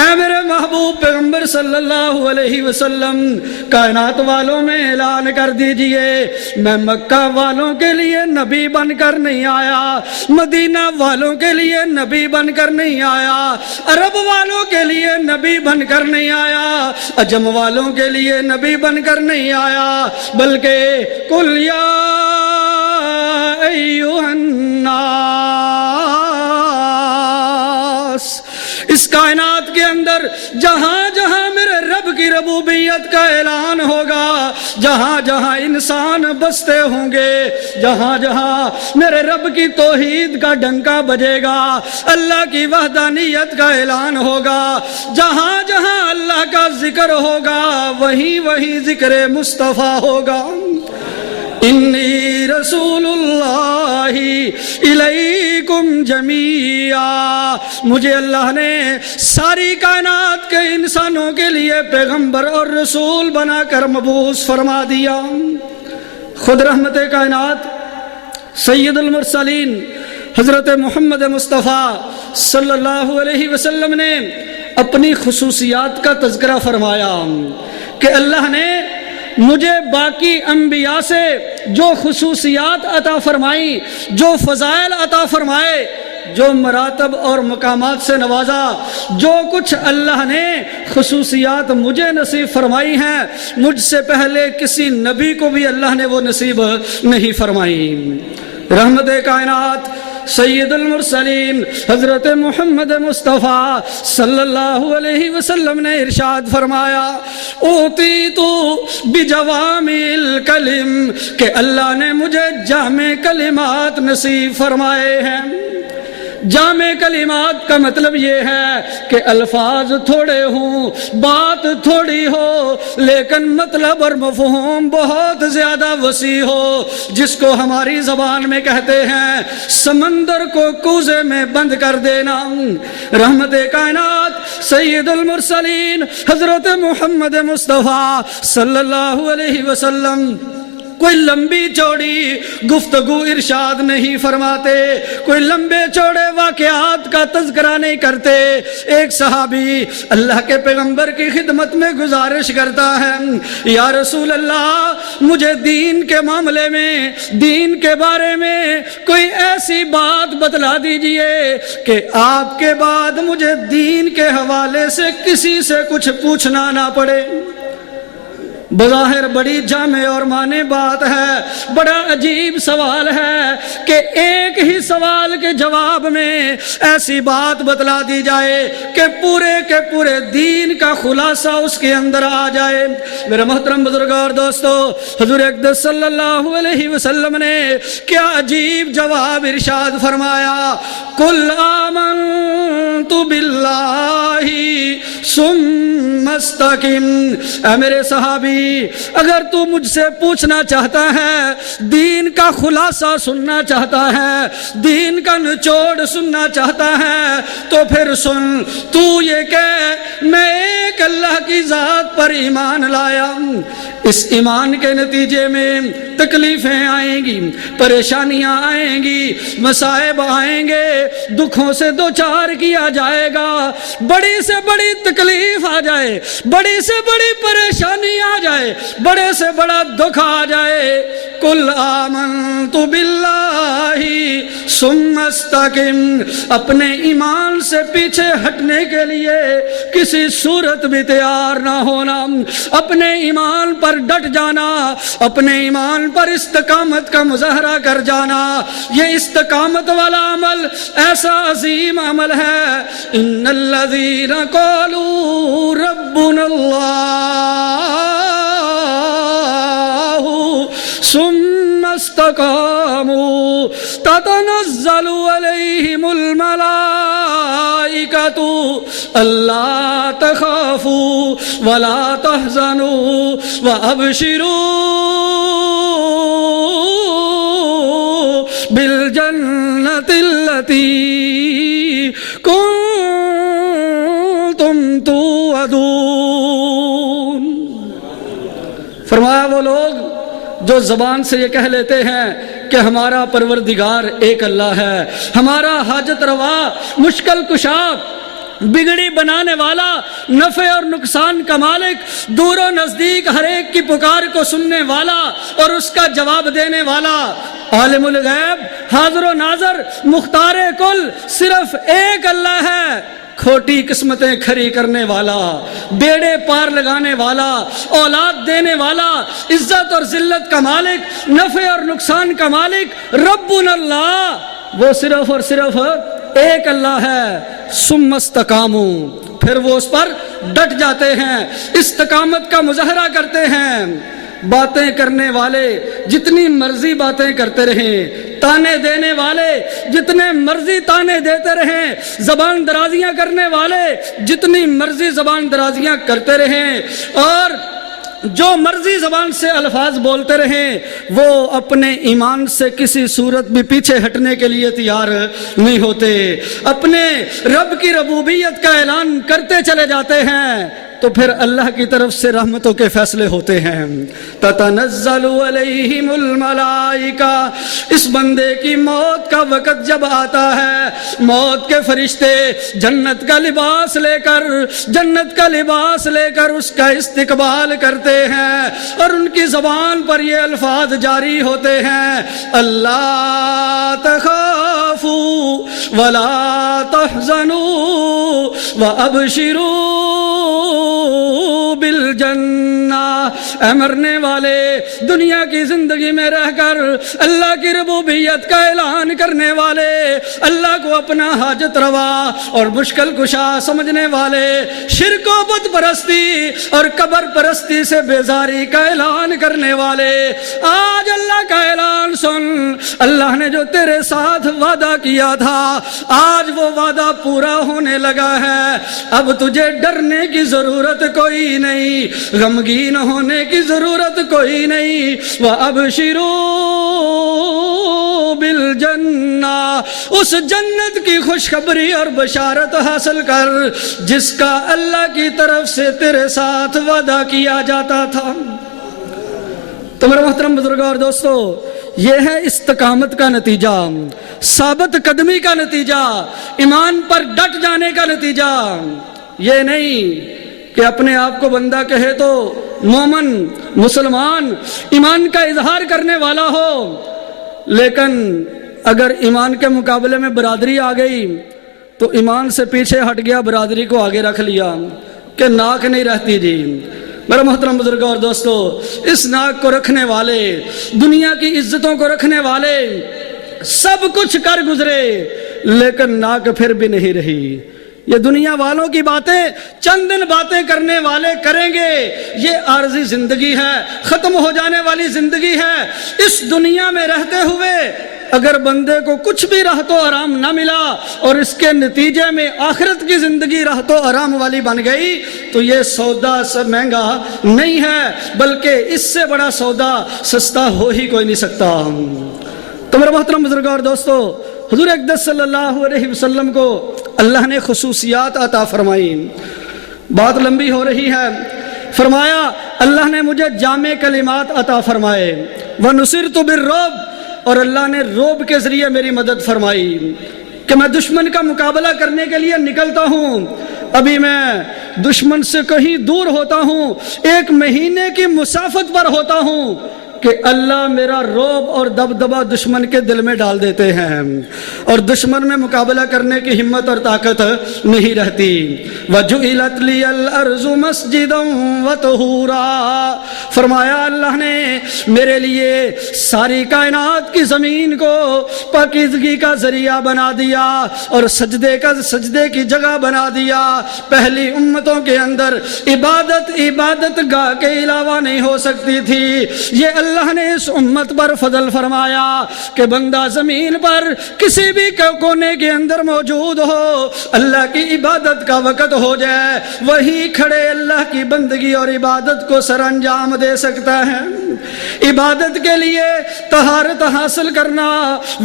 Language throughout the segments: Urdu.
اے میرے محبوب پیغمبر صلی اللہ علیہ وسلم، کائنات والوں میں اعلان کر دیجئے میں مکہ والوں کے لیے نبی بن کر نہیں آیا، مدینہ والوں کے لیے نبی بن کر نہیں آیا، عرب والوں کے لیے نبی بن کر نہیں آیا، عجم والوں کے لیے نبی بن کر نہیں آیا، بلکہ قل یا ایھا الناس، اس کائنات کے اندر جہاں جہاں میرے رب کی ربوبیت کا اعلان ہوگا، جہاں جہاں انسان بستے ہوں گے، جہاں جہاں میرے رب کی توحید کا ڈنکا بجے گا، اللہ کی وحدانیت کا اعلان ہوگا، جہاں جہاں اللہ کا ذکر ہوگا وہیں وہیں ذکر مصطفیٰ ہوگا۔ انی رسول اللہ الیکم جمیعا، مجھے اللہ نے ساری کائنات کے انسانوں کے لیے پیغمبر اور رسول بنا کر مبعوث فرما دیا۔ خود رحمت کائنات سید المرسلین حضرت محمد مصطفیٰ صلی اللہ علیہ وسلم نے اپنی خصوصیات کا تذکرہ فرمایا کہ اللہ نے مجھے باقی انبیاء سے جو خصوصیات عطا فرمائی، جو فضائل عطا فرمائے، جو مراتب اور مقامات سے نوازا، جو کچھ اللہ نے خصوصیات مجھے نصیب فرمائی ہیں، مجھ سے پہلے کسی نبی کو بھی اللہ نے وہ نصیب نہیں فرمائی۔ رحمت کائنات سید المرسلین حضرت محمد مصطفیٰ صلی اللہ علیہ وسلم نے ارشاد فرمایا، اوتیتو بجوامع الکلم، کہ اللہ نے مجھے جامع کلمات نصیب فرمائے ہیں۔ جامع کلمات کا مطلب یہ ہے کہ الفاظ تھوڑے ہوں، بات تھوڑی ہو، لیکن مطلب اور مفہوم بہت زیادہ وسیع ہو، جس کو ہماری زبان میں کہتے ہیں سمندر کو کوزے میں بند کر دینا۔ رحمت کائنات سید المرسلین حضرت محمد مصطفیٰ صلی اللہ علیہ وسلم کوئی لمبی چوڑی گفتگو ارشاد نہیں فرماتے، کوئی لمبے چوڑے واقعات کا تذکرہ نہیں کرتے۔ ایک صحابی اللہ کے پیغمبر کی خدمت میں گزارش کرتا ہے، یا رسول اللہ مجھے دین کے معاملے میں، دین کے بارے میں کوئی ایسی بات بتلا دیجئے کہ آپ کے بعد مجھے دین کے حوالے سے کسی سے کچھ پوچھنا نہ پڑے۔ بظاہر بڑی جامع اور معنی بات ہے، بڑا عجیب سوال ہے کہ ایک ہی سوال کے جواب میں ایسی بات بتلا دی جائے کہ پورے کے پورے دین کا خلاصہ اس کے اندر آ جائے۔ میرے محترم بزرگوں اور دوستو، حضور اقدس صلی اللہ علیہ وسلم نے کیا عجیب جواب ارشاد فرمایا، قل آمنت باللہ ثم استقم۔ اے میرے صحابی، اگر تو مجھ سے پوچھنا چاہتا ہے، دین کا خلاصہ سننا چاہتا ہے، دین کا نچوڑ سننا چاہتا ہے، تو پھر سن، تو یہ کہ میں ایک اللہ کی ذات پر ایمان لایا، اس ایمان کے نتیجے میں تکلیفیں آئیں گی، پریشانیاں آئیں گی، مصائب آئیں گے، دکھوں سے دوچار کیا جائے گا، بڑی سے بڑی تکلیف آ جائے، بڑی سے بڑی پریشانی آ جائے، بڑے سے بڑا دکھ آ جائے، قل آمنت باللہ ثم استقم، اپنے ایمان سے پیچھے ہٹنے کے لیے کسی صورت بھی تیار نہ ہونا، اپنے ایمان پر ڈٹ جانا، اپنے ایمان پر استقامت کا مظاہرہ کر جانا۔ یہ استقامت والا عمل ایسا عظیم عمل ہے، ان الذین قالوا ربنا اللہ ثم استقاموا تتنزل علیہم الملائکۃ الا تخافوا ولا تحزنوا وابشروا بالجنۃ التی کنتم توعدون۔ فرمایا وہ لوگ جو زبان سے یہ کہہ لیتے ہیں کہ ہمارا پروردگار ایک اللہ ہے، ہمارا حاجت روا، مشکل کشا، بگڑی بنانے والا، نفع اور نقصان کا مالک، دور و نزدیک ہر ایک کی پکار کو سننے والا اور اس کا جواب دینے والا، عالم الغیب، حاضر و ناظر، مختار کل صرف ایک اللہ ہے، کھوٹی قسمتیں کھری کرنے والا، بیڑے پار لگانے والا، اولاد دینے والا، عزت اور ذلت کا مالک، نفع اور نقصان کا مالک، ربنا اللہ، وہ صرف اور صرف ایک اللہ ہے۔ ثم استقاموا، پھر وہ اس پر ڈٹ جاتے ہیں، استقامت کا مظاہرہ کرتے ہیں۔ باتیں کرنے والے جتنی مرضی باتیں کرتے رہیں، تانے دینے والے جتنے مرضی تانے دیتے رہیں، زبان درازیاں کرنے والے جتنی مرضی زبان درازیاں کرتے رہیں، اور جو مرضی زبان سے الفاظ بولتے رہیں، وہ اپنے ایمان سے کسی صورت بھی پیچھے ہٹنے کے لیے تیار نہیں ہوتے، اپنے رب کی ربوبیت کا اعلان کرتے چلے جاتے ہیں، تو پھر اللہ کی طرف سے رحمتوں کے فیصلے ہوتے ہیں۔ تتنزل علیہم الملائکہ، اس بندے کی موت کا وقت جب آتا ہے، موت کے فرشتے جنت کا لباس لے کر اس کا استقبال کرتے ہیں، اور ان کی زبان پر یہ الفاظ جاری ہوتے ہیں، اللہ تخافوا ولا تحزنوا وابشروا بالجنہ۔ اے مرنے والے، دنیا کی زندگی میں رہ کر اللہ کی ربوبیت کا اعلان کرنے والے، اللہ کو اپنا حاجت روا اور مشکل کشا سمجھنے والے، شرک و بت پرستی اور قبر پرستی سے بیزاری کا اعلان کرنے والے، آج اللہ کا اعلان سن۔ اللہ نے جو تیرے ساتھ وعدہ کیا تھا، آج وہ وعدہ پورا ہونے لگا ہے، اب تجھے ڈرنے کی ضرورت کوئی نہیں، غمگین ہونے کی ضرورت کوئی نہیں۔ وَأَبْشِرُوا بِالْجَنَّةِ، اس جنت کی خوشخبری اور بشارت حاصل کر جس کا اللہ کی طرف سے تیرے ساتھ وعدہ کیا جاتا تھا۔ تو میرے محترم بزرگوں اور دوستو، یہ ہے استقامت کا نتیجہ، ثابت قدمی کا نتیجہ، ایمان پر ڈٹ جانے کا نتیجہ۔ یہ نہیں کہ اپنے آپ کو بندہ کہے تو مومن، مسلمان، ایمان کا اظہار کرنے والا ہو، لیکن اگر ایمان کے مقابلے میں برادری آ گئی تو ایمان سے پیچھے ہٹ گیا، برادری کو آگے رکھ لیا کہ ناک نہیں رہتی جی۔ میرے محترم بزرگوں اور دوستو، اس ناک کو رکھنے والے، دنیا کی عزتوں کو رکھنے والے سب کچھ کر گزرے، لیکن ناک پھر بھی نہیں رہی۔ یہ دنیا والوں کی باتیں چند دن باتیں کرنے والے کریں گے، یہ عارضی زندگی ہے، ختم ہو جانے والی زندگی ہے۔ اس دنیا میں رہتے ہوئے اگر بندے کو کچھ بھی راحت و آرام نہ ملا اور اس کے نتیجے میں آخرت کی زندگی راحت و آرام والی بن گئی، تو یہ سودا سب مہنگا نہیں ہے، بلکہ اس سے بڑا سودا سستا ہو ہی کوئی نہیں سکتا۔ تو میرے محترم بزرگوں اور دوستو، حضور اقدس صلی اللہ علیہ وسلم کو اللہ نے خصوصیات عطا فرمائی۔ بات لمبی ہو رہی ہے، فرمایا اللہ نے مجھے جامع کلمات عطا فرمائے، وَنُصِرْتُ بِالرُّعْبِ، اور اللہ نے روب کے ذریعے میری مدد فرمائی کہ میں دشمن کا مقابلہ کرنے کے لیے نکلتا ہوں، ابھی میں دشمن سے کہیں دور ہوتا ہوں، 1 مہینے کی مسافت پر ہوتا ہوں کہ اللہ میرا روب اور دبدبہ دشمن کے دل میں ڈال دیتے ہیں، اور دشمن میں مقابلہ کرنے کی ہمت اور طاقت نہیں رہتی۔ وَجُعِلَتْ لِيَ الْأَرْضُ مَسْجِدًا وَطَهُورًا، فرمایا اللہ نے میرے لیے ساری کائنات کی زمین کو پاکیزگی کا ذریعہ بنا دیا اور سجدے کی جگہ بنا دیا۔ پہلی امتوں کے اندر عبادت گاہ کے علاوہ نہیں ہو سکتی تھی، یہ اللہ نے اس امت پر فضل فرمایا کہ بندہ زمین پر کسی بھی کونے کے اندر موجود ہو، اللہ کی عبادت کا وقت ہو جائے، وہی کھڑے اللہ کی بندگی اور عبادت کو سر انجام دے سکتا ہے۔ عبادت کے لیے طہارت حاصل کرنا،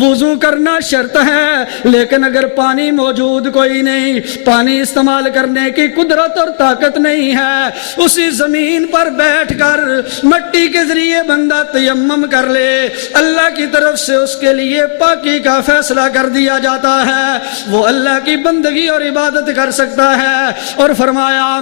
وضو کرنا شرط ہے، لیکن اگر پانی موجود کوئی نہیں، پانی استعمال کرنے کی قدرت اور طاقت نہیں ہے، اسی زمین پر بیٹھ کر مٹی کے ذریعے بندہ بندہ تیمم کر لے اللہ کی طرف سے اس کے لیے پاکی کا فیصلہ کر دیا جاتا ہے، وہ اللہ کی بندگی اور عبادت کر سکتا ہے۔ اور فرمایا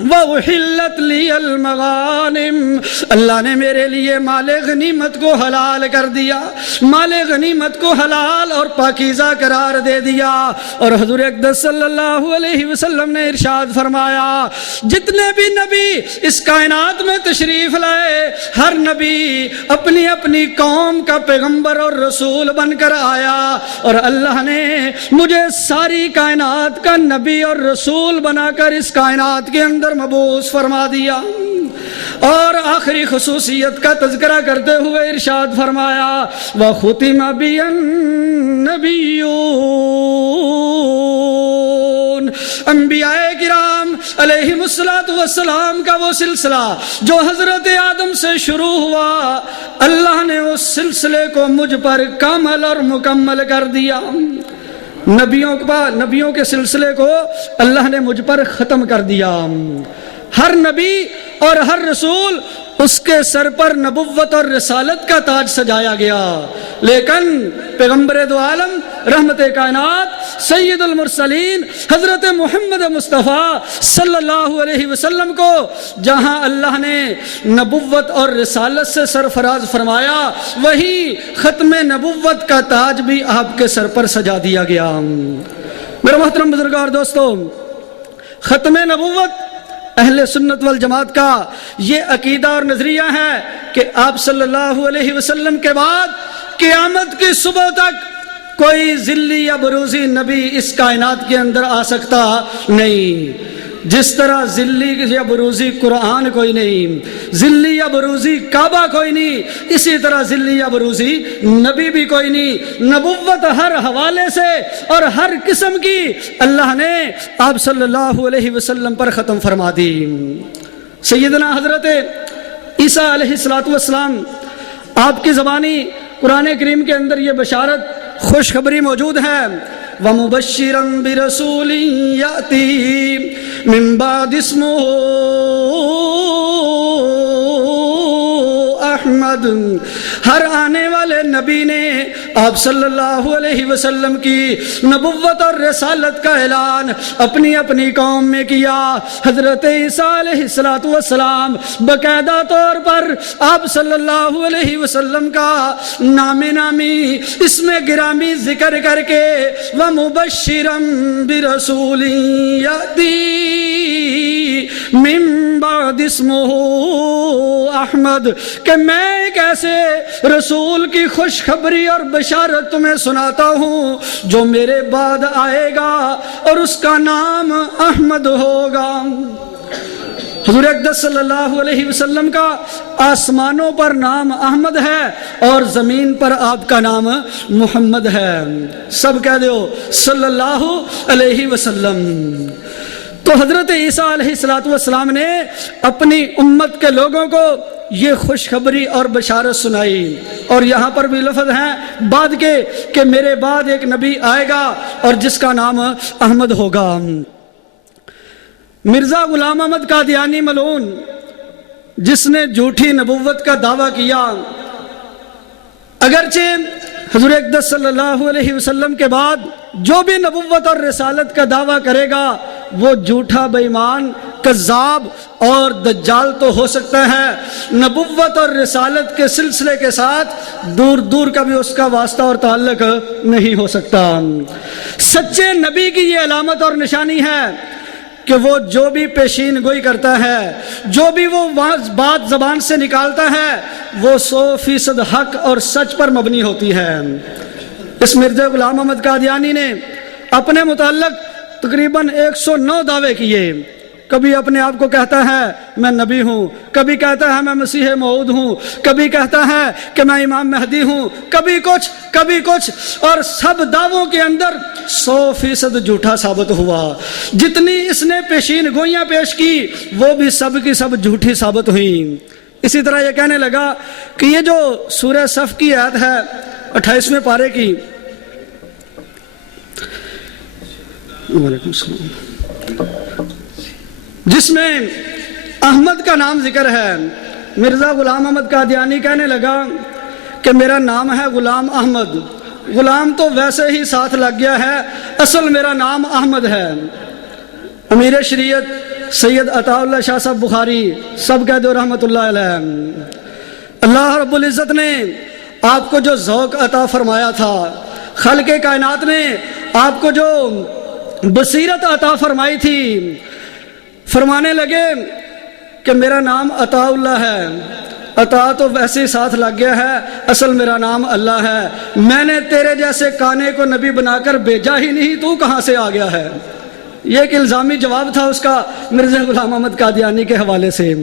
وَأُحِلَّتْ لِيَ الْمَغَانِمُ، اللہ نے میرے لیے مال غنیمت کو حلال کر دیا، مال غنیمت کو حلال اور پاکیزہ قرار دے دیا۔ اور حضور اقدس صلی اللہ علیہ وسلم نے ارشاد فرمایا جتنے بھی نبی اس کائنات میں تشریف لائے، ہر نبی اپنی اپنی قوم کا پیغمبر اور رسول بن کر آیا، اور اللہ نے مجھے ساری کائنات کا نبی اور رسول بنا کر اس کائنات کے اندر مبعوث فرما دیا۔ اور آخری خصوصیت کا تذکرہ کرتے ہوئے ارشاد فرمایا وَخُتِمَ بِيَ النَّبِيُّونَ، انبیاء کرام علیہم السلام کا وہ سلسلہ جو حضرت آدم سے شروع ہوا، اللہ نے اس سلسلے کو مجھ پر کامل اور مکمل کر دیا۔ نبیوں کے سلسلے کو اللہ نے مجھ پر ختم کر دیا۔ ہر نبی اور ہر رسول اس کے سر پر نبوت اور رسالت کا تاج سجایا گیا، لیکن پیغمبر دو عالم رحمت کائنات سید المرسلین حضرت محمد مصطفیٰ صلی اللہ علیہ وسلم کو جہاں اللہ نے نبوت اور رسالت سے سرفراز فرمایا، وہی ختم نبوت کا تاج بھی آپ کے سر پر سجا دیا گیا۔ میرے محترم بزرگوں اور دوستوں، ختم نبوت اہل سنت والجماعت کا یہ عقیدہ اور نظریہ ہے کہ آپ صلی اللہ علیہ وسلم کے بعد قیامت کی صبح تک کوئی ذلی یا بروزی نبی اس کائنات کے اندر آ سکتا نہیں۔ جس طرح ذلی یا بروزی قرآن کوئی نہیں، ذلی یا بروزی کعبہ کوئی نہیں، اسی طرح ذلی یا بروزی نبی بھی کوئی نہیں۔ نبوت ہر حوالے سے اور ہر قسم کی اللہ نے آپ صلی اللہ علیہ وسلم پر ختم فرما دی۔ سیدنا حضرت عیسیٰ علیہ السلام آپ کی زبانی قرآن کریم کے اندر یہ بشارت خوشخبری موجود ہے وَمُبَشِّرًا بِرَسُولٍ يَأْتِي مِن بَعْدِ اسْمُهُ احمد۔ ہر آنے والے نبی نے آپ صلی اللہ علیہ وسلم کی نبوت اور رسالت کا اعلان اپنی اپنی قوم میں کیا۔ حضرت عیسیٰ علیہ السلام باقاعدہ طور پر آپ صلی اللہ علیہ وسلم کا نام نامی اسم گرامی ذکر کر کے وَمُبَشِّرًا بِرَسُولٍ يَأْتِي مِن بَعْدِ اسْمُهُ احمد، کہ میں ایک ایسے رسول کی خوشخبری اور بشارت تمہیں سناتا ہوں جو میرے بعد آئے گا اور اس کا نام احمد ہوگا۔ حضور اقدس صلی اللہ علیہ وسلم کا آسمانوں پر نام احمد ہے اور زمین پر آپ کا نام محمد ہے۔ سب کہہ دو صلی اللہ علیہ وسلم۔ تو حضرت عیسیٰ علیہ السلام نے اپنی امت کے لوگوں کو یہ خوشخبری اور بشارت سنائی، اور یہاں پر بھی لفظ ہیں بعد کے کہ میرے بعد ایک نبی آئے گا اور جس کا نام احمد ہوگا۔ مرزا غلام احمد قادیانی ملعون جس نے جھوٹی نبوت کا دعویٰ کیا، اگرچہ حضور اقدس صلی اللہ علیہ وسلم کے بعد جو بھی نبوت اور رسالت کا دعویٰ کرے گا وہ جھوٹا بے ایمان کذاب اور دجال تو ہو سکتا ہے، نبوت اور رسالت کے سلسلے کے ساتھ دور دور کا بھی اس کا واسطہ اور تعلق نہیں ہو سکتا۔ سچے نبی کی یہ علامت اور نشانی ہے کہ وہ جو بھی پیشین گوئی کرتا ہے، جو بھی وہ بات زبان سے نکالتا ہے، وہ 100% حق اور سچ پر مبنی ہوتی ہے۔ اس مرزا غلام احمد قادیانی نے اپنے متعلق تقریباً 109 دعوے کیے۔ کبھی اپنے آپ کو کہتا ہے میں نبی ہوں، کبھی کہتا ہے میں مسیح موعود ہوں، کبھی کہتا ہے کہ میں امام مہدی ہوں، کبھی کچھ، اور سب دعووں کے اندر 100% جھوٹا ثابت ہوا۔ جتنی اس نے پیشین گوئیاں پیش کی وہ بھی سب کی سب جھوٹی ثابت ہوئیں۔ اسی طرح یہ کہنے لگا کہ یہ جو سورہ صف کی آیت ہے 28ویں پارے کی، وعلیکم السلام، جس میں احمد کا نام ذکر ہے، مرزا غلام احمد قادیانی کہنے لگا کہ میرا نام ہے غلام احمد، غلام تو ویسے ہی ساتھ لگ گیا ہے، اصل میرا نام احمد ہے۔ امیر شریعت سید عطا اللہ شاہ صاحب بخاری سب کہہ دو رحمۃ اللہ علیہ، اللہ رب العزت نے آپ کو جو ذوق عطا فرمایا تھا، خلق کائنات نے آپ کو جو بصیرت عطا فرمائی تھی، فرمانے لگے کہ میرا نام عطا اللہ ہے، عطا تو ویسے ہی ساتھ لگ گیا ہے، اصل میرا نام اللہ ہے، میں نے تیرے جیسے کانے کو نبی بنا کر بھیجا ہی نہیں، تو کہاں سے آ گیا ہے۔ یہ ایک الزامی جواب تھا اس کا مرزا غلام احمد قادیانی کے حوالے سے۔